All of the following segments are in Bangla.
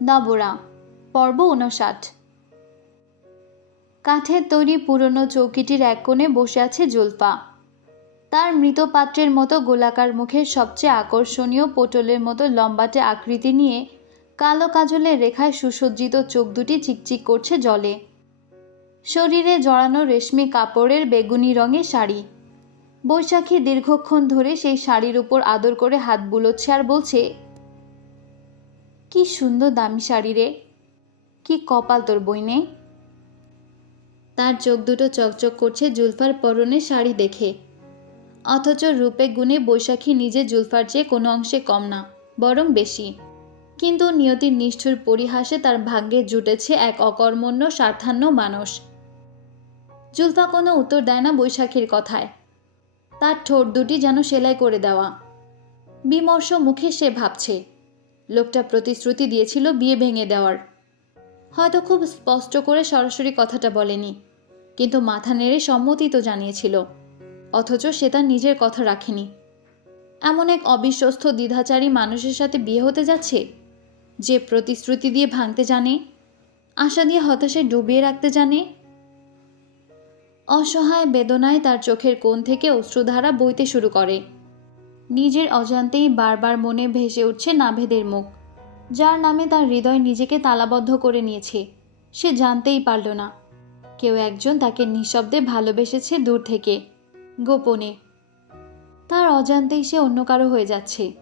নবরা, পর্ব উনষাট কাঠের তৈরি পুরনো চৌকিটির এক কোণে বসে আছে জুলফা। তার মৃত পাত্রের মতো গোলাকার মুখের সবচেয়ে আকর্ষণীয় পটলের মতো লম্বাটে আকৃতি নিয়ে কালো কাজলের রেখায় সুসজ্জিত চোখ দুটি চিকচিক করছে জলে। শরীরে জড়ানো রেশমি কাপড়ের বেগুনি রঙের শাড়ি। বৈশাখী দীর্ঘক্ষণ ধরে সেই শাড়ির উপর আদর করে হাত বুলোচ্ছে আর বলছে কি সুন্দর দামি শাড়ি রে। কি কপাল তোর বইনে তার চোখ দুটো চকচক করছে জুলফার পরনে শাড়ি দেখে। অথচ রূপে গুণে বৈশাখী নিজে জুলফার চেয়ে কোনো অংশে কম না, বরং বেশি। কিন্তু নিয়তির নিষ্ঠুর পরিহাসে তার ভাগ্যে জুটেছে এক অকর্মণ্য স্বার্থান্য মানুষ। জুলফা কোনো উত্তর দেয় না বৈশাখীর কথায়। তার ঠোঁট দুটি যেন সেলাই করে দেওয়া। বিমর্ষ মুখে সে ভাবছে লোকটা প্রতিশ্রুতি দিয়েছিল বিয়ে ভেঙে দেওয়ার। হয়তো খুব স্পষ্ট করে সরাসরি কথাটা বলেনি, কিন্তু মাথা নেড়ে সম্মতি তো জানিয়েছিল, অথচ সে তার নিজের কথা রাখেনি। এমন এক অবিশ্বস্ত দ্বিধাচারী মানুষের সাথে বিয়ে হতে যাচ্ছে, যে প্রতিশ্রুতি দিয়ে ভাঙতে জানে, আশা দিয়ে হতাশায় ডুবিয়ে রাখতে জানে। অসহায় বেদনায় তার চোখের কোণ থেকে অশ্রুধারা বইতে শুরু করে। নিজের অজান্তেই বারবার মনে ভেসে উঠছে নাভেদের মুখ। যার নামে তার হৃদয় নিজেকে তালাবদ্ধ করে নিয়েছে, সে জানতেই পারল না। কেউ একজন তাকে নিঃশব্দে ভালোবেসেছে দূর থেকে, গোপনে। তার অজান্তেই সে অন্য কারও হয়ে যাচ্ছে।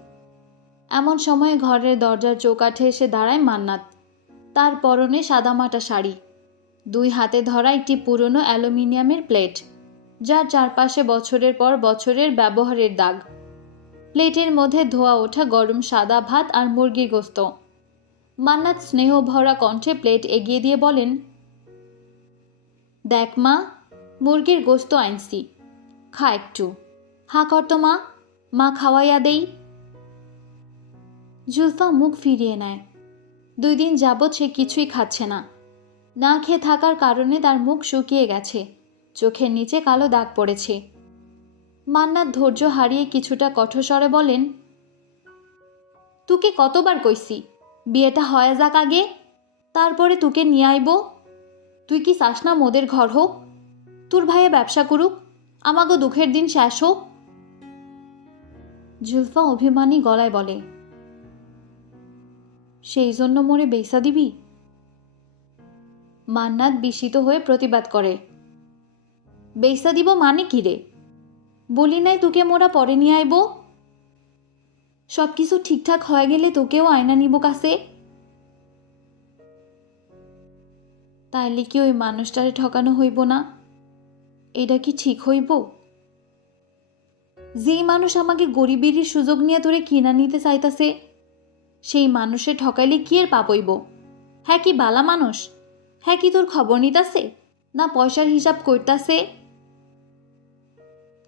এমন সময়ে ঘরের দরজার চৌকাঠে এসে দাঁড়ায় মান্নাত। তার পরনে সাদামাটা শাড়ি, দুই হাতে ধরা একটি পুরনো অ্যালুমিনিয়ামের প্লেট, যার চারপাশে বছরের পর বছরের ব্যবহারের দাগ। প্লেটের মধ্যে ধোয়া ওঠা গরম সাদা ভাত আর মুরগির গোস্ত। মান্নাত স্নেহ ভরা কণ্ঠে প্লেট এগিয়ে দিয়ে বলেন, দেখ মা, মুরগির গোস্ত আনছি, খা একটু। হা করতো মা মা খাওয়াইয়া দেই। জুলফা মুখ ফিরিয়ে নেয়। দুই দিন যাবৎ সে কিছুই খাচ্ছে না। না খেয়ে থাকার কারণে তার মুখ শুকিয়ে গেছে। চোখের নিচে কালো দাগ পড়েছে। মান্নাত ধৈর্য হারিয়ে কিছুটা কঠোস্বরে বলেন, তুকে কতবার কইছি, বিয়েটা হয়ে যাক আগে, তারপরে তুকে নিয়ে আইব। তুই কি চাস না মোদের ঘর হোক? তোর ভাইয়া ব্যবসা করুক, আমাগো দুঃখের দিন শেষ হোক। জুলফা অভিমানী গলায় বলে, সেই জন্য মোরে বেসা দিবি? মান্নাত বিস্মিত হয়ে প্রতিবাদ করে বেসা দিব মানে কি রে? বলি নাই তোকে মোরা পরে নিয়ে আইব? সব কিছু ঠিকঠাক হয়ে গেলে তোকেও আয়না নিব কাছে। তাইলে কি ওই মানুষটারে ঠকানো হইব না? এটা কি ঠিক হইব? যেই মানুষ আমাকে গরিবেরই সুযোগ নিয়ে তোরে কিনা নিতে চাইতাছে, সেই মানুষে ঠকাইলে কি এর পাপইব হ্যাঁ কি বালা মানুষ? হ্যাঁ কি তোর খবর নিতাছে? না পয়সার হিসাব করতাছে?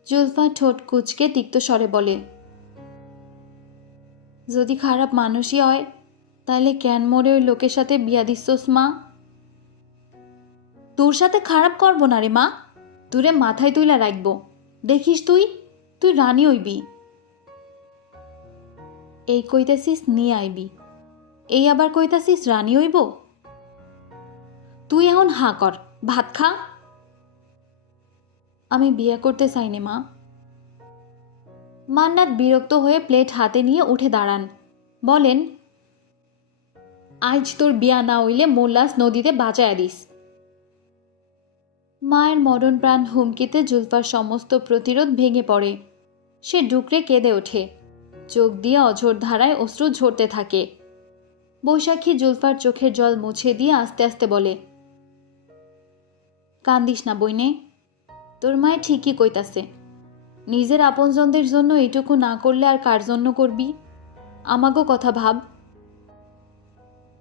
জুলফা ঠোঁট কুচকে তিক্ত স্বরে বলে, যদি খারাপ মানুষই হয়, তাহলে কেন মোরে ওই লোকের সাথে বিয়া দিচ্ছস মা? তোর সাথে খারাপ করব না রে মা, তোরে মাথায় তুইলা রাখব। দেখিস তুই তুই রানী হইবি। এই কইতাছিস নিয়ে আইবি, এই আবার কইতাছিস রানী হইব? তুই এখন হাঁ কর, ভাত খা। আমি বিয়ে করতে চাইনি, মা। মান্নাত বিরক্ত হয়ে প্লেট হাতে নিয়ে উঠে দাঁড়ান। বলেন, আজ তোর বিয়া না হইলে মোল্লাস নদীতে বাঁচায়া দিস। মায়ের মরণ প্রাণ হুমকিতে জুলফার সমস্ত প্রতিরোধ ভেঙে পড়ে। সে ডুকরে কেঁদে ওঠে। চোখ দিয়ে অঝোর ধারায় অশ্রু ঝরতে থাকে। বৈশাখী জুলফার চোখের জল মুছে দিয়ে আস্তে আস্তে বলে, কান্দিস না, বইনে। তোর মায়ে ঠিকই কইতাছে। নিজের আপনজনদের জন্য এটুকু না করলে আর কার জন্য করবি? আমাগো কথা ভাব।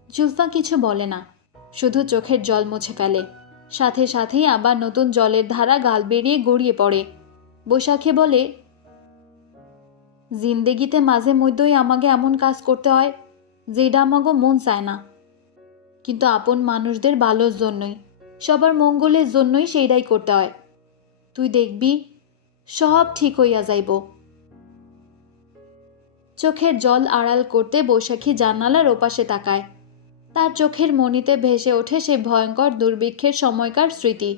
জুলফা কিছু বলে না, শুধু চোখের জল মুছে ফেলে। সাথে সাথেই আবার নতুন জলের ধারা গাল বেরিয়ে গড়িয়ে পড়ে। বৈশাখে বলে, জিন্দেগিতে মাঝে মধ্যেই আমাকে এমন কাজ করতে হয়, যেটা আমাকে মন চায় না। কিন্তু আপন মানুষদের ভালোর জন্যই, সবার মঙ্গলের জন্যই সেইটাই করতে হয়। তুই দেখবি, সব ঠিক হইয়া যাইব। চোখের জল আড়াল করতে বৈশাখী জানালার ওপাশে তাকায়। তার চোখের মনিতে ভেসে ওঠে সেই ভয়ঙ্কর দুর্ভিক্ষের সময়কার স্মৃতি,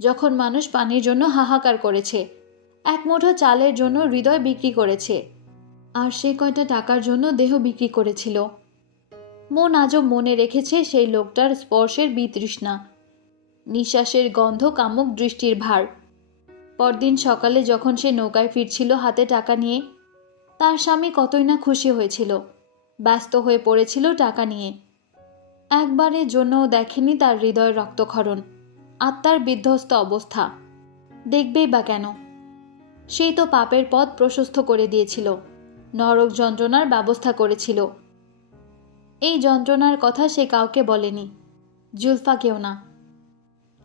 যখন মানুষ পানির জন্য হাহাকার করেছে, এক মুঠো চালের জন্য হৃদয় বিক্রি করেছে, আর সে কয়টা টাকার জন্য দেহ বিক্রি করেছিল। মন আজও মনে রেখেছে সেই লোকটার স্পর্শের বিতৃষ্ণা, নিঃশ্বাসের গন্ধ কামুক দৃষ্টির ভার। পরদিন সকালে যখন সে নৌকায় ফিরছিল হাতে টাকা নিয়ে, তার স্বামী কতই না খুশি হয়েছিল। ব্যস্ত হয়ে পড়েছিল টাকা নিয়ে। একবারের জন্যও দেখেনি তার হৃদয়ের রক্তক্ষরণ, আত্মার বিধ্বস্ত অবস্থা। দেখবেই বা কেন? সেই তো পাপের পথ প্রশস্ত করে দিয়েছিল, নরক যন্ত্রণার ব্যবস্থা করেছিল। এই যন্ত্রণার কথা সে কাউকে বলেনি জুলফাকেও না।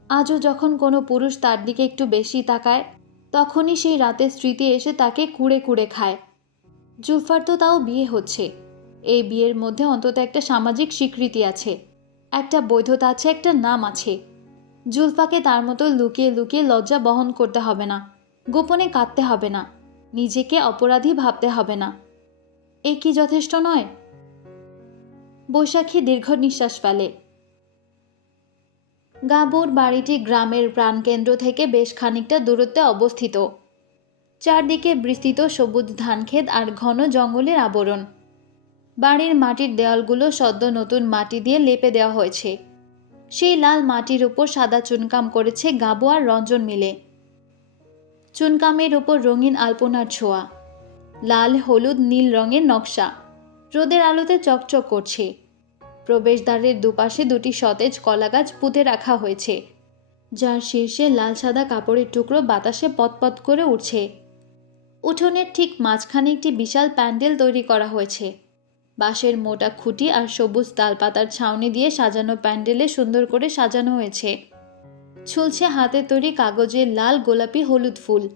আজও যখন কোনো পুরুষ তার দিকে একটু বেশি তাকায়, তখনই সেই রাতের স্মৃতি এসে তাকে কুড়ে কুড়ে খায়। জুলফার তো তাও বিয়ে হচ্ছে। এই বিয়ের মধ্যে অন্তত একটা সামাজিক স্বীকৃতি আছে। একটা বৈধতা আছে, একটা নাম আছে। জুলফাকে তার মতো লুকিয়ে লুকিয়ে লজ্জা বহন করতে হবে না। গোপনে কাঁদতে হবে না। নিজেকে অপরাধী ভাবতে হবে না। এ কি যথেষ্ট নয়? বৈশাখী দীর্ঘ নিঃশ্বাস ফেলে। গাবুর বাড়িটি গ্রামের প্রাণকেন্দ্র থেকে বেশ খানিকটা দূরত্বে অবস্থিত। চারদিকে বিস্তৃত সবুজ ধানক্ষেত আর ঘন জঙ্গলের আবরণ। বাড়ির মাটির দেওয়ালগুলো সদ্য নতুন মাটি দিয়ে লেপে দেওয়া হয়েছে। সেই লাল মাটির উপর সাদা চুনকাম করেছে গাবু আর রঞ্জন মিলে। চুনকামের উপর রঙিন আলপনার ছোঁয়া। লাল, হলুদ, নীল রঙের নকশা। রোদের আলোতে চকচক করছে। প্রবেশদ্বারের দুপাশে দুটি সতেজ কলাগাছ পুঁতে রাখা হয়েছে। যার শীর্ষে লাল সাদা কাপড়ের টুকরো বাতাসে পতপত করে উঠছে। উঠোনের ঠিক মাঝখানে একটি বিশাল প্যান্ডেল তৈরি করা হয়েছে। বাঁশের মোটা খুঁটি আর সবুজ তালপাতার ছাউনি দিয়ে সাজানো প্যান্ডেলে সুন্দর করে সাজানো হয়েছে। ঝুলছে হাতে তৈরি কাগজের লাল গোলাপি হলুদ ফুল।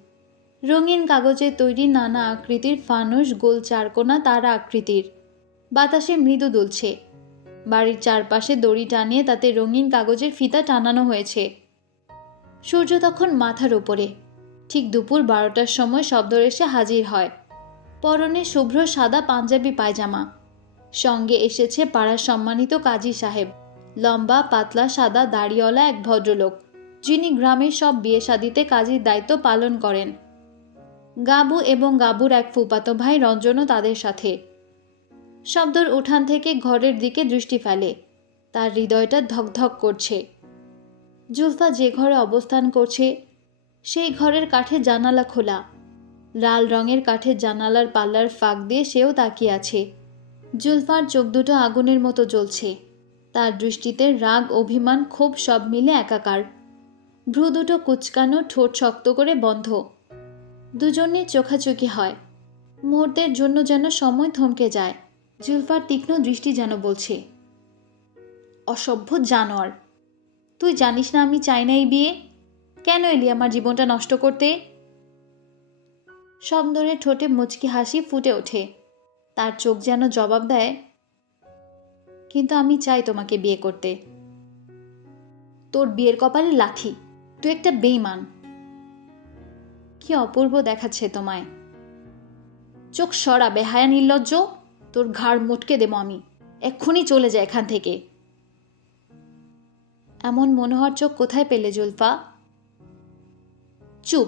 রঙিন কাগজে তৈরি নানা আকৃতির ফানুস গোল চারকোনা তারা আকৃতির। বাতাসে মৃদু দুলছে। বাড়ির চারপাশে দড়ি টানিয়ে তাতে রঙিন কাগজের ফিতা টানানো হয়েছে। সূর্য তখন মাথার ওপরে ঠিক দুপুর বারোটার সময় শব্দ এসে হাজির হয়। পরনে শুভ্র সাদা পাঞ্জাবি পায়জামা। সঙ্গে এসেছে পাড়ার সম্মানিত কাজী সাহেব। লম্বা, পাতলা, সাদা, দাড়িওয়ালা এক ভদ্রলোক, যিনি গ্রামের সব বিয়ে শাদিতে কাজীর দায়িত্ব পালন করেন। গাবু এবং গাবুর এক ফুপাতো ভাই রঞ্জনও তাদের সাথে। শব্দর উঠান থেকে ঘরের দিকে দৃষ্টি ফেলে। তার হৃদয়টা ধকধক করছে। জুলফা যে ঘরে অবস্থান করছে, সেই ঘরের কাঠে জানালা খোলা। লাল রঙের কাঠের জানালার পাল্লার ফাঁক দিয়ে সেও তাকিয়ে আছে। জুলফার চোখ দুটো আগুনের মতো জ্বলছে। তার দৃষ্টিতে রাগ, অভিমান, ক্ষোভ সব মিলে একাকার। ভ্রু দুটো কুচকানো, ঠোঁট শক্ত করে বন্ধ। দুজনে চোখাচোখি হয়। মুহূর্তের জন্য যেন সময় থমকে যায়। জুলফার তীক্ষ্ণ দৃষ্টি যেন বলছে, অসভ্য জানোয়ার। তুই জানিস না আমি চাই না এই বিয়ে? কেন এলি আমার জীবনটা নষ্ট করতে? সমদরে ঠোঁটে মুচকি হাসি ফুটে ওঠে। তার চোখ যেন জবাব দেয়, কিন্তু আমি চাই তোমাকে বিয়ে করতে। তোর বিয়ের কপালে লাথি। তুই একটা বেইমান কি অপূর্ব দেখাচ্ছে তোমায়। চোখ সরা, বেহায়া, নির্লজ্জ। তোর ঘাড় মুটকে দেবো আমি। এক্ষুনি চলে যায় এখান থেকে। এমন মনোহর চোখ কোথায় পেলে জুলফা? চুপ,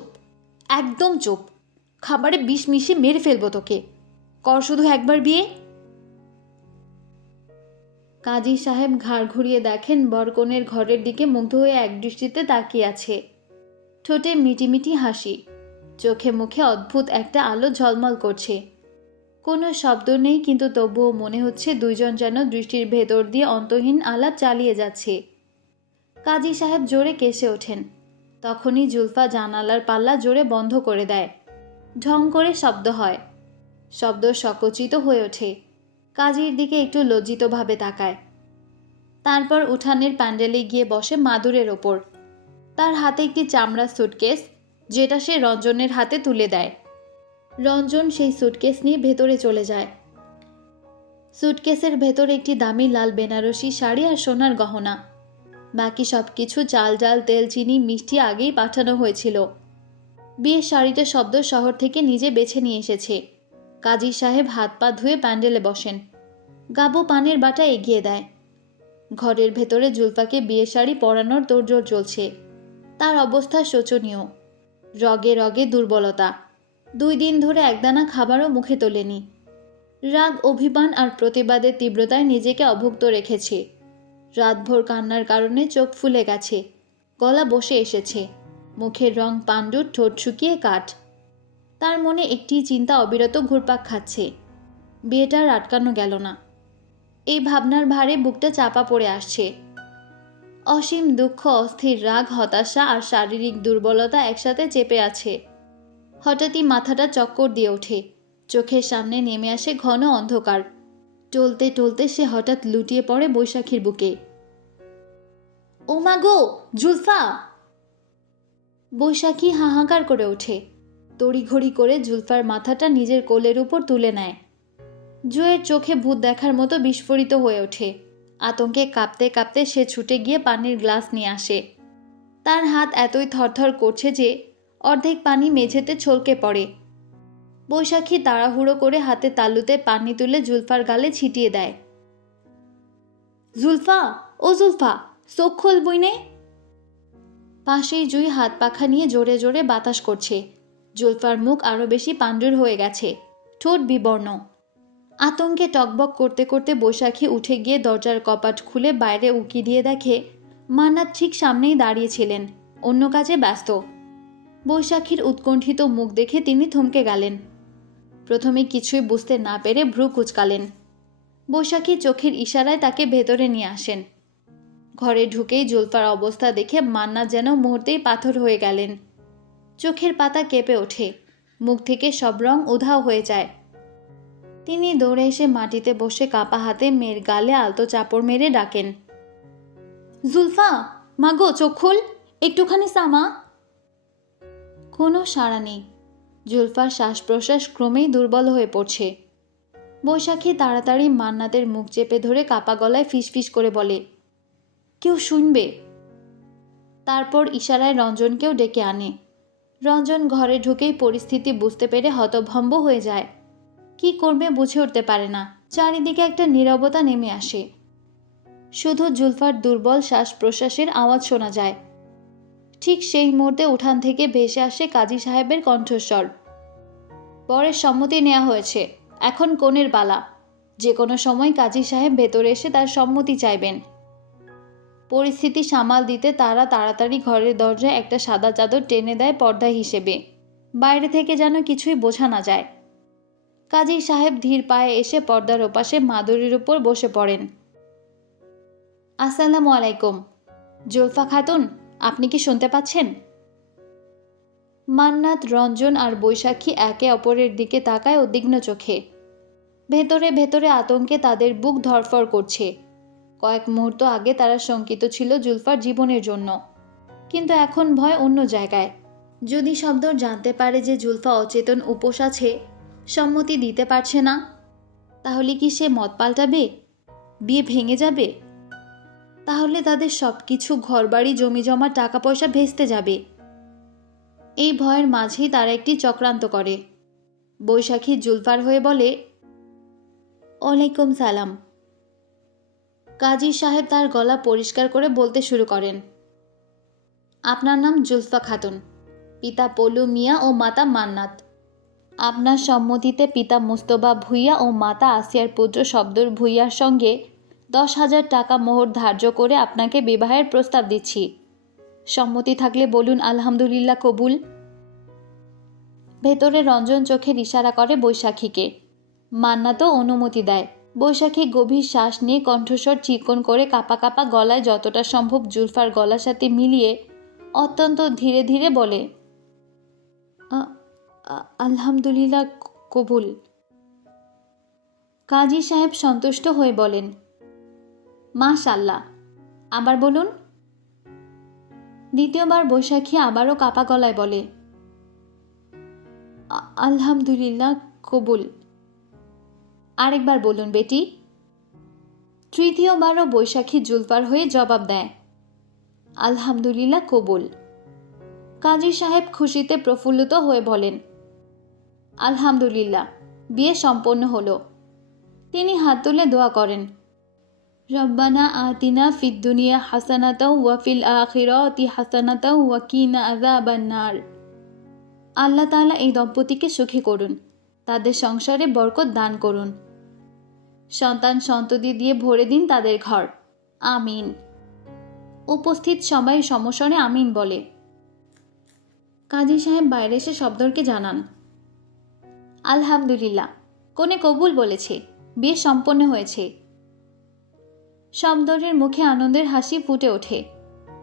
একদম চুপ। খাবারে বিষ মিশিয়ে মেরে ফেলব তোকে। কর শুধু একবার বিয়ে। কাজী সাহেব ঘাড় ঘুরিয়ে দেখেন বরকনের ঘরের দিকে মুগ্ধ হয়ে এক দৃষ্টিতে তাকিয়ে আছে। ঠোঁটে মিটিমিটি হাসি। চোখে মুখে অদ্ভুত একটা আলো ঝলমল করছে। কোনো শব্দ নেই, কিন্তু তবুও মনে হচ্ছে দুইজন যেন দৃষ্টির ভেতর দিয়ে অন্তহীন আলাপ চালিয়ে যাচ্ছে। কাজী সাহেব জোরে কেসে ওঠেন। তখনই জুলফা জানালার পাল্লা জোরে বন্ধ করে দেয়। ঢং করে শব্দ হয়। শব্দ সকচিত হয়ে ওঠে। কাজীর দিকে একটু লজ্জিতভাবে তাকায়। তারপর উঠানের প্যান্ডেলে গিয়ে বসে মাদুরের ওপর। তার হাতে একটি চামড়ার সুটকেস, যেটা সে রঞ্জনের হাতে তুলে দেয়। রঞ্জন সেই সুটকেস নিয়ে ভেতরে চলে যায়। সুটকেসের ভেতরে একটি দামি লাল বেনারসি শাড়ি আর সোনার গহনা। বাকি সব কিছু চাল, ডাল, তেল, চিনি, মিষ্টি আগেই পাঠানো হয়েছিল। বিয়ের শাড়িটা শব্দ শহর থেকে নিজে বেছে নিয়ে এসেছে। কাজী সাহেব হাত পা ধুয়ে প্যান্ডেলে বসেন। গাবু পানের বাটা এগিয়ে দেয়। ঘরের ভেতরে জুলফাকে বিয়ে শাড়ি পরানোর তোড়জোড় চলছে। তার অবস্থা শোচনীয়। রগে রগে দুর্বলতা। দুই দিন ধরে একদানা খাবারও মুখে তোলেনি। রাগ, অভিমান আর প্রতিবাদের তীব্রতায় নিজেকে অভুক্ত রেখেছে। রাতভর কান্নার কারণে চোখ ফুলে গেছে। গলা বসে এসেছে। মুখের রং পাণ্ডুর, ঠোঁট শুকিয়ে কাঠ। তার মনে একটি চিন্তা অবিরত ঘুরপাক খাচ্ছে। বিয়েটা আটকানো গেল না। এই ভাবনার ভারে বুকটা চাপা পড়ে আসছে। অসীম দুঃখ, অস্থির রাগ, হতাশা আর শারীরিক দুর্বলতা একসাথে চেপে আছে। হঠাৎই মাথাটা চক্কর দিয়ে ওঠে। চোখের সামনে নেমে আসে ঘন অন্ধকার। টলতে টলতে সে হঠাৎ লুটিয়ে পড়ে বৈশাখীর বুকে। ও মা গো, জুলফা! বৈশাখী হাহাকার করে ওঠে। তড়িঘড়ি করে জুলফার মাথাটা নিজের কোলের উপর তুলে নেয়। জুয়ের চোখে ভূত দেখার মতো বিস্ফোরিত হয়ে ওঠে। আতঙ্কে কাঁপতে কাঁপতে সে ছুটে গিয়ে পানির গ্লাস নিয়ে আসে। তার হাত এতই থরথর করছে যে অর্ধেক পানি মেঝেতে ছলকে পড়ে। বৈশাখী তাড়াহুড়ো করে হাতে তালুতে পানি তুলে জুলফার গালে ছিটিয়ে দেয়। জুলফা, ও জুলফা, চোখ খোল বইনে পাশেই জুই হাত পাখা নিয়ে জোরে জোরে বাতাস করছে। জুলফার মুখ আরও বেশি পাণ্ডুর হয়ে গেছে। ঠোঁট বিবর্ণ। আতঙ্কে টকবক করতে করতে বৈশাখী উঠে গিয়ে দরজার কপাট খুলে বাইরে উকি দিয়ে দেখে মান্নাত ঠিক সামনেই দাঁড়িয়েছিলেন অন্য কাজে ব্যস্ত। বৈশাখীর উৎকণ্ঠিত মুখ দেখে তিনি থমকে গেলেন। প্রথমে কিছুই বুঝতে না পেরে ভ্রু কুচকালেন। বৈশাখী চোখের ইশারায় তাকে ভেতরে নিয়ে আসেন। ঘরে ঢুকেই জুলফার অবস্থা দেখে মান্না যেন মুহূর্তেই পাথর হয়ে গেলেন। চোখের পাতা কেঁপে ওঠে, মুখ থেকে সব রং উধাও হয়ে যায়। তিনি দৌড়ে এসে মাটিতে বসে কাপা হাতে মেয়ের গালে আলতো চাপড় মেরে ডাকেন, জুলফা মাগো চোখ খোল, একটুখানি সামা কোনো সাড়া নেই। জুলফার শ্বাস প্রশ্বাস ক্রমেই দুর্বল হয়ে পড়ছে। বৈশাখী তাড়াতাড়ি মান্নাতের মুখ চেপে ধরে কাপা গলায় ফিসফিস করে বলে, কেউ শুনবে? তারপর ইশারায় রঞ্জনকেও ডেকে আনে। রঞ্জন ঘরে ঢুকেই পরিস্থিতি বুঝতে পেরে হতভম্ব হয়ে যায়। কি করবে বুঝে উঠতে পারে না। চারিদিকে একটা নীরবতা নেমে আসে। শুধু জুলফার দুর্বল শ্বাস প্রশ্বাসের আওয়াজ শোনা যায়। ঠিক সেই মুহূর্তে উঠান থেকে ভেসে আসে কাজী সাহেবের কণ্ঠস্বর। পরের সম্মতি নেওয়া হয়েছে। এখন কোণের পালা যে কোনো সময় কাজী সাহেব ভেতরে এসে তার সম্মতি চাইবেন। পরিস্থিতি সামাল দিতে তারা তাড়াতাড়ি ঘরের দরজায় একটা সাদা চাদর টেনে দেয় পর্দা হিসেবে। বাইরে থেকে যেন কিছুই বোঝা না যায়। কাজী সাহেব ধীর পায়ে এসে পর্দার ওপাশে মাদুরির উপর বসে পড়েন। আসসালামু আলাইকুম। জুলফা খাতুন আপনি কি শুনতে পাচ্ছেন? মান্নাত, রঞ্জন আর বৈশাখী একে অপরের দিকে তাকায় উদ্বিগ্ন চোখে। ভেতরে ভেতরে আতঙ্কে তাদের বুক ধরফর করছে। কয়েক মুহূর্ত আগে তারা শঙ্কিত ছিল জুলফার জীবনের জন্য। কিন্তু এখন ভয় অন্য জায়গায়। যদি শব্দ জানতে পারে যে জুলফা অচেতন উপোস আছে, সম্মতি দিতে পারছে না, তাহলে কি সে মত পাল্টাবে? বিয়ে ভেঙে যাবে? তাহলে তাদের সব কিছু ঘরবাড়ি জমি জমা টাকা পয়সা ভেস্তে যাবে। এই ভয়ের মাঝেই তারা একটি চক্রান্ত করে। বৈশাখী জুলফার হয়ে বলে, ওয়ালাইকুম সালাম। কাজী সাহেব তার গলা পরিষ্কার করে বলতে শুরু করেন, আপনার নাম জুলফা খাতুন। পিতা পলু মিয়া ও মাতা মান্নাত। আপনার সম্মতিতে পিতা মুস্তবা ভুইয়া ও মাতা আসিয়ার পুত্র শব্দর ভুইয়ার সঙ্গে দশ হাজার টাকা মোহর ধার্য করে আপনাকে বিবাহের প্রস্তাব দিচ্ছি। সম্মতি থাকলে বলুন, আলহামদুলিল্লাহ, কবুল। ভেতরে রঞ্জন চোখের ইশারা করে বৈশাখীকে। মান্না তো অনুমতি দেয়। বৈশাখী গভীর শ্বাস নিয়ে কণ্ঠস্বর চিকন করে কাপা কাপা গলায় যতটা সম্ভব জুলফার গলার সাথে মিলিয়ে অত্যন্ত ধীরে ধীরে বলে, "আ- আ- আলহামদুলিল্লাহ, কবুল। কাজী সাহেব সন্তুষ্ট হয়ে বলেন মাশাল্লাহ। আবার বলুন। দ্বিতীয়বার বৈশাখী আবারও কাপা গলায় বলে আলহামদুলিল্লাহ, কবুল। আরেকবার বলুন, বেটি। তৃতীয়বারও বৈশাখী জুলফার হয়ে জবাব দেয়, আলহামদুলিল্লাহ, কবুল। কাজী সাহেব খুশিতে প্রফুল্লিত হয়ে বলেন, আলহামদুলিল্লাহ, বিয়ে সম্পন্ন হলো। তিনি হাত তুলে দোয়া করেন রব্বানা আতিনা ফিদ হাসানাতাও ওয়া ফিল আখিরাতি হাসানাতাও ওয়া কিনা আযাবান্নার আল্লাহ তাআলা এই দম্পতিকে সুখী করুন, তাদের সংসারে বরকত দান করুন। সন্তান সন্ততি দিয়ে ভরে দিন তাদের ঘর। আমিন। উপস্থিত সবাই সমস্বরে আমিন বলে। কাজী সাহেব বাইরে এসে শব্দরকে জানান, আলহামদুলিল্লাহ, কোনে কবুল বলেছে, বিয়ে সম্পন্ন হয়েছে। শব্দরের মুখে আনন্দের হাসি ফুটে ওঠে।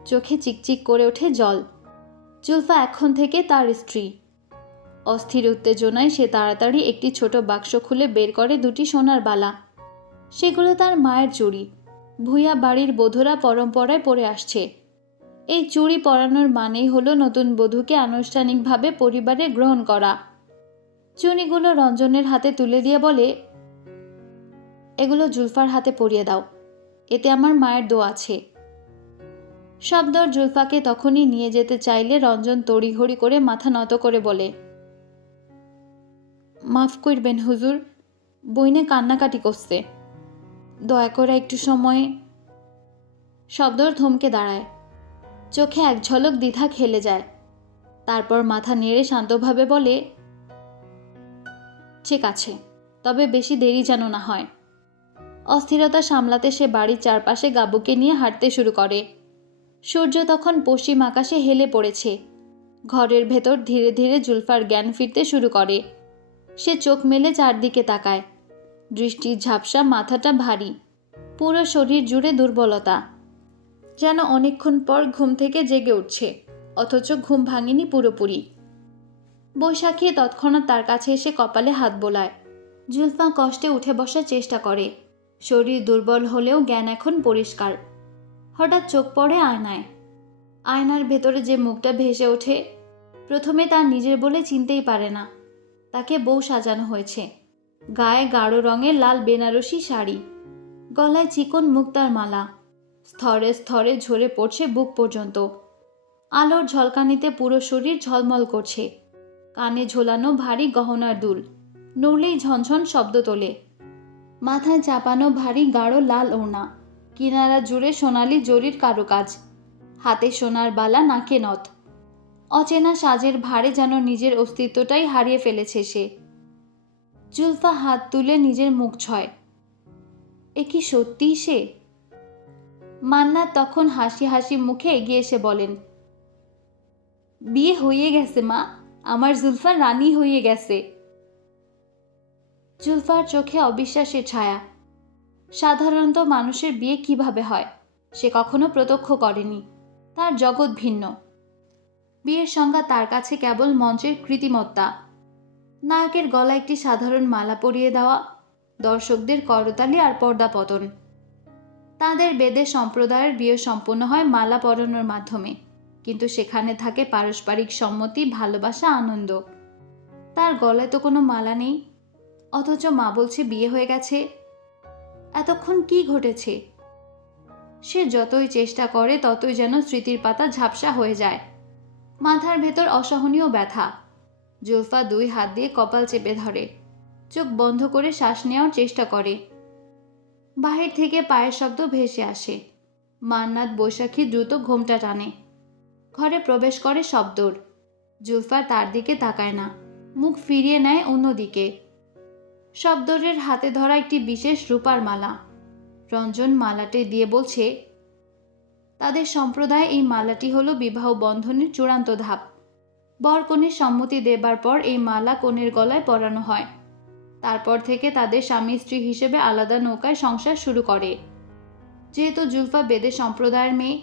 চোখে চিকচিক করে ওঠে জল। জুলফা এখন থেকে তার স্ত্রী। অস্থির উত্তেজনায় সে তাড়াতাড়ি একটি ছোট বাক্স খুলে বের করে দুটি সোনার বালা। সেগুলো তার মায়ের চুড়ি। ভূয়া বাড়ির বধূরা পরম্পরায় পরে আসছে। এই চুড়ি পরানোর মানেই হলো নতুন বধূকে আনুষ্ঠানিকভাবে পরিবারে গ্রহণ করা। চুড়িগুলো রঞ্জনের হাতে তুলে দিয়ে বলে, এগুলো জুলফার হাতে পরিয়ে দাও। এতে আমার মায়ের দো আছে। শব্দর জুলফাকে তখনই নিয়ে যেতে চাইলে রঞ্জন তড়িঘড়ি করে মাথা নত করে বলে, মাফ করবেন হুজুর, বইনে কান্নাকাটি করছে। দয়া করে একটু সময়। শব্দর থমকে দাঁড়ায়। চোখে এক ঝলক দ্বিধা খেলে যায়। তারপর মাথা নেড়ে শান্তভাবে বলে, ঠিক আছে, তবে বেশি দেরি যেন না হয়। অস্থিরতা সামলাতে সে বাড়ির চারপাশে গাবুকে নিয়ে হাঁটতে শুরু করে। সূর্য তখন পশ্চিম আকাশে হেলে পড়েছে। ঘরের ভেতর ধীরে ধীরে জুলফার জ্ঞান ফিরতে শুরু করে। সে চোখ মেলে চারদিকে তাকায়। দৃষ্টির ঝাপসা, মাথাটা ভারী। পুরো শরীর জুড়ে দুর্বলতা। যেন অনেকক্ষণ পর ঘুম থেকে জেগে উঠছে, অথচ ঘুম ভাঙেনি পুরোপুরি। বৈশাখী তৎক্ষণাৎ তার কাছে এসে কপালে হাত বোলায়। জুলফা কষ্টে উঠে বসার চেষ্টা করে। শরীর দুর্বল হলেও জ্ঞান এখন পরিষ্কার। হঠাৎ চোখ পড়ে আয়নায়। আয়নার ভেতরে যে মুখটা ভেসে ওঠে, প্রথমে তার নিজের বলে চিনতেই পারে না। তাকে বউ সাজানো হয়েছে। গায়ে গাঢ় রঙের লাল বেনারসি শাড়ি। গলায় চিকন মুক্তার মালা। স্তরে স্তরে ঝরে পড়ছে বুক পর্যন্ত। আলোর ঝলকানিতে পুরো শরীর ঝলমল করছে। কানে ঝোলানো ভারী গহনার দুল। নড়লেই ঝনঝন শব্দ তোলে। মাথায় চাপানো ভারী গাঢ় লাল ওড়না। কিনারা জুড়ে সোনালি জরির কারুকাজ। হাতে সোনার বালা নাকে নথ। অচেনা সাজের ভারে যেন নিজের অস্তিত্বটাই হারিয়ে ফেলেছে সে। জুলফা হাত তুলে নিজের মুখ ছয়। এ কি সত্যিই সে? মান্নাত তখন হাসি হাসি মুখে এগিয়ে এসে বলেন, বিয়ে হয়ে গেছে মা। আমার জুলফা রানী হয়ে গেছে। জুলফার চোখে অবিশ্বাসের ছায়া। সাধারণত মানুষের বিয়ে কীভাবে হয়, সে কখনো প্রত্যক্ষ করেনি। তার জগৎ ভিন্ন। বিয়ের সংজ্ঞা তার কাছে কেবল মঞ্চের কৃতিমত্তা। নায়কের গলায় একটি সাধারণ মালা পরিয়ে দেওয়া, দর্শকদের করতালি আর পর্দা পতন। তাদের বেদে সম্প্রদায়ের বিয়ে সম্পন্ন হয় মালা পরানোর মাধ্যমে, কিন্তু সেখানে থাকে পারস্পরিক সম্মতি, ভালোবাসা, আনন্দ। তার গলায় তো কোনো মালা নেই। অথচ মা বলছে বিয়ে হয়ে গেছে। এতক্ষণ কি ঘটেছে? সে যতই চেষ্টা করে, ততই যেন স্মৃতির পাতা ঝাপসা হয়ে যায়। মাথার ভেতর অসহনীয় ব্যথা। জুলফা দুই হাত দিয়ে কপাল চেপে ধরে। চোখ বন্ধ করে শ্বাস নেওয়ার চেষ্টা করে। বাহির থেকে পায়ের শব্দ ভেসে আসে। মান্নাত বৈশাখী দ্রুত ঘোমটা টানে। ঘরে প্রবেশ করে শব্দর। জুলফা তার দিকে তাকায় না। মুখ ফিরিয়ে নেয় অন্যদিকে। শব্দরের হাতে ধরা একটি বিশেষ রূপার মালা। রঞ্জন মালাটি দিয়ে বলছে, তাদের সম্প্রদায় এই মালাটি হলো বিবাহ বন্ধনের চূড়ান্ত ধাপ। বর কনের সম্মতি দেবার পর এই মালা কনের গলায় পরানো হয়। তারপর থেকে তাদের স্বামী স্ত্রী হিসেবে আলাদা নৌকায় সংসার শুরু করে। যেহেতু জুলফা বেদে সম্প্রদায়ের মেয়ে,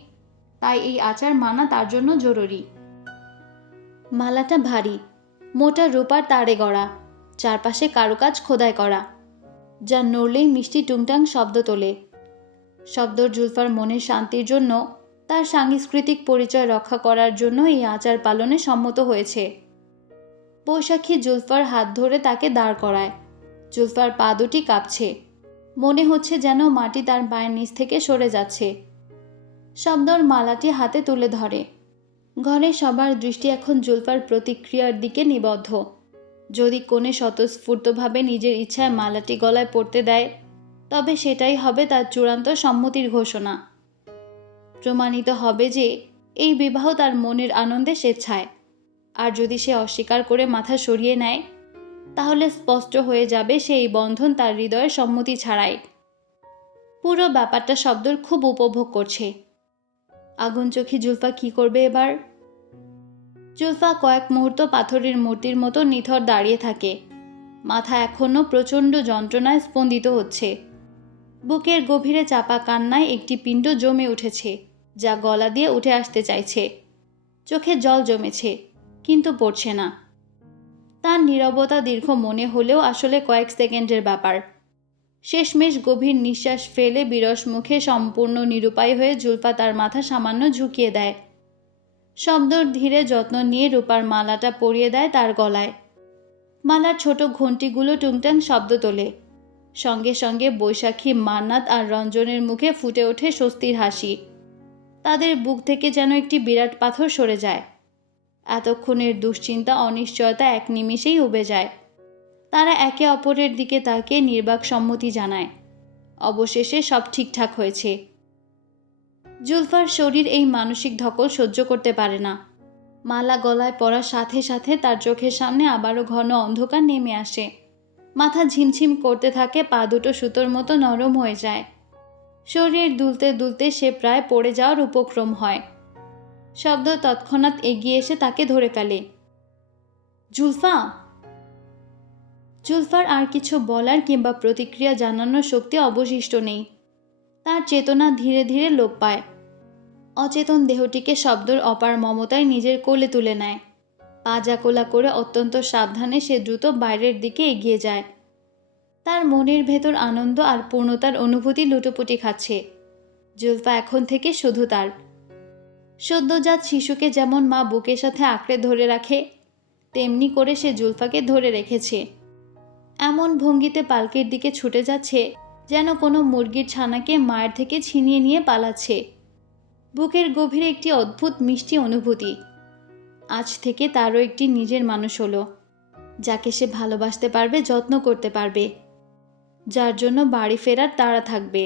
তাই এই আচার মানা তার জন্য জরুরি। মালাটা ভারী, মোটা রূপার তারে গড়া। চারপাশে কারুকাজ খোদাই করা, যা নড়লেই মিষ্টি টুংটাং শব্দ তোলে। শব্দর জুলফার মনের শান্তির জন্য, তার সাংস্কৃতিক পরিচয় রক্ষা করার জন্য এই আচার পালনে সম্মত হয়েছে। বৈশাখী জুলফার হাত ধরে তাকে দাঁড় করায়। জুলফার পা দুটি কাঁপছে। মনে হচ্ছে যেন মাটি তার পায়ের নিচ থেকে সরে যাচ্ছে। শব্দর মালাটি হাতে তুলে ধরে। ঘরে সবার দৃষ্টি এখন জুলফার প্রতিক্রিয়ার দিকে নিবদ্ধ। যদি কোণে স্বতঃস্ফূর্তভাবে নিজের ইচ্ছায় মালাটি গলায় পড়তে দেয়, তবে সেটাই হবে তার চূড়ান্ত সম্মতির ঘোষণা। প্রমাণিত হবে যে এই বিবাহ তার মনের আনন্দে স্বেচ্ছায়। আর যদি সে অস্বীকার করে মাথা সরিয়ে নেয়, তাহলে স্পষ্ট হয়ে যাবে সে এই বন্ধন তার হৃদয়ের সম্মতি ছাড়াই। পুরো ব্যাপারটা শব্দর খুব উপভোগ করছে। আগুন চোখে জুলফা কি করবে এবার? জুলফা কয়েক মুহূর্ত পাথরের মূর্তির মতো নিথর দাঁড়িয়ে থাকে। মাথা এখনও প্রচণ্ড যন্ত্রণায় স্পন্দিত হচ্ছে। বুকের গভীরে চাপা কান্নায় একটি পিণ্ড জমে উঠেছে, যা গলা দিয়ে উঠে আসতে চাইছে। চোখে জল জমেছে, কিন্তু পড়ছে না। তার নীরবতা দীর্ঘ মনে হলেও আসলে কয়েক সেকেন্ডের ব্যাপার। শেষমেশ গভীর নিঃশ্বাস ফেলে বিরস মুখে সম্পূর্ণ নিরুপায় হয়ে জুলফা তার মাথা সামান্য ঝুঁকিয়ে দেয়। শব্দর ধীরে যত্ন নিয়ে রূপার মালাটা পরিয়ে দেয় তার গলায়। মালার ছোট ঘণ্টিগুলো টুংটাং শব্দ তোলে। সঙ্গে সঙ্গে বৈশাখী, মান্নাত আর রঞ্জনের মুখে ফুটে ওঠে স্বস্তির হাসি। তাদের বুক থেকে যেন একটি বিরাট পাথর সরে যায়। এতক্ষণের দুশ্চিন্তা, অনিশ্চয়তা এক নিমিষেই উবে যায়। তারা একে অপরের দিকে তাকে নির্বাক সম্মতি জানায়। অবশেষে সব ঠিকঠাক হয়েছে। জুলফার শরীর এই মানসিক ধকল সহ্য করতে পারে না। মালা গলায় পড়ার সাথে সাথে তার চোখের সামনে আবারও ঘন অন্ধকার নেমে আসে। মাথা ঝিমঝিম করতে থাকে, পা দুটো সুতোর মতো নরম হয়ে যায়। শরীর দুলতে দুলতে সে প্রায় পড়ে যাওয়ার উপক্রম হয়। শব্দ তৎক্ষণাৎ এগিয়ে এসে তাকে ধরে ফেলে। জুলফা! জুলফার আর কিছু বলার কিংবা প্রতিক্রিয়া জানানোর শক্তি অবশিষ্ট নেই। তার চেতনা ধীরে ধীরে লোপ পায়। অচেতন দেহটিকে শব্দর অপার মমতায় নিজের কোলে তুলে নেয়। পা জাকোলা করে অত্যন্ত সাবধানে সে দ্রুত বাইরের দিকে এগিয়ে যায়। তার মনের ভেতর আনন্দ আর পূর্ণতার অনুভূতি লুটোপুটি খাচ্ছে। জুলফা এখন থেকে শুধু তার। সদ্যজাত শিশুকে যেমন মা বুকের সাথে আঁকড়ে ধরে রাখে, তেমনি করে সে জুলফাকে ধরে রেখেছে। এমন ভঙ্গিতে পালকের দিকে ছুটে যাচ্ছে যেন কোনো মুরগির ছানাকে মায়ের থেকে ছিনিয়ে নিয়ে পালাচ্ছে। বুকের গভীরে একটি অদ্ভুত মিষ্টি অনুভূতি। আজ থেকে তারও একটি নিজের মানুষ হলো, যাকে সে ভালোবাসতে পারবে, যত্ন করতে পারবে, যার জন্য বাড়ি ফেরার তাড়া থাকবে।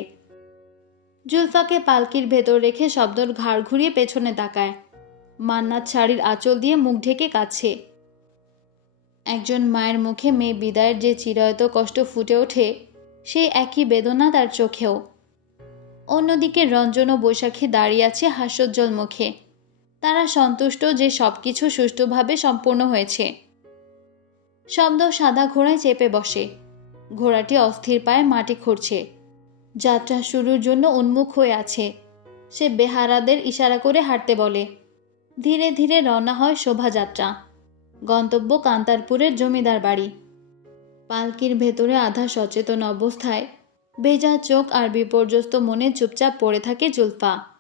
জুলফাকে পালকির ভেতর রেখে শব্দর ঘাড় ঘুরিয়ে পেছনে তাকায়। মান্নাত শাড়ির আঁচল দিয়ে মুখ ঢেকে কাছে একজন মায়ের মুখে মেয়ে বিদায়ের যে চিরায়ত কষ্ট ফুটে ওঠে সেই একই বেদনা তার চোখেও। অন্যদিকে রঞ্জন ও বৈশাখী দাঁড়িয়ে আছে হাস্যোজ্জ্বল মুখে। তারা সন্তুষ্ট যে সব কিছু সুষ্ঠুভাবে সম্পূর্ণ হয়েছে। শব্দ সাদা ঘোড়ায় চেপে বসে। ঘোড়াটি অস্থির পায়ে মাটি খুঁড়ছে। যাত্রা শুরুর জন্য উন্মুখ হয়ে আছে। সে বেহারাদের ইশারা করে হাঁটতে বলে। ধীরে ধীরে রওনা হয় শোভাযাত্রা। গন্তব্য কান্তারপুরের জমিদার বাড়ি। পালকির ভেতরে আধা সচেতন অবস্থায়। ভেজা চোখ আর বিপর্যস্ত মনে চুপচাপ পড়ে থাকে জুলফা।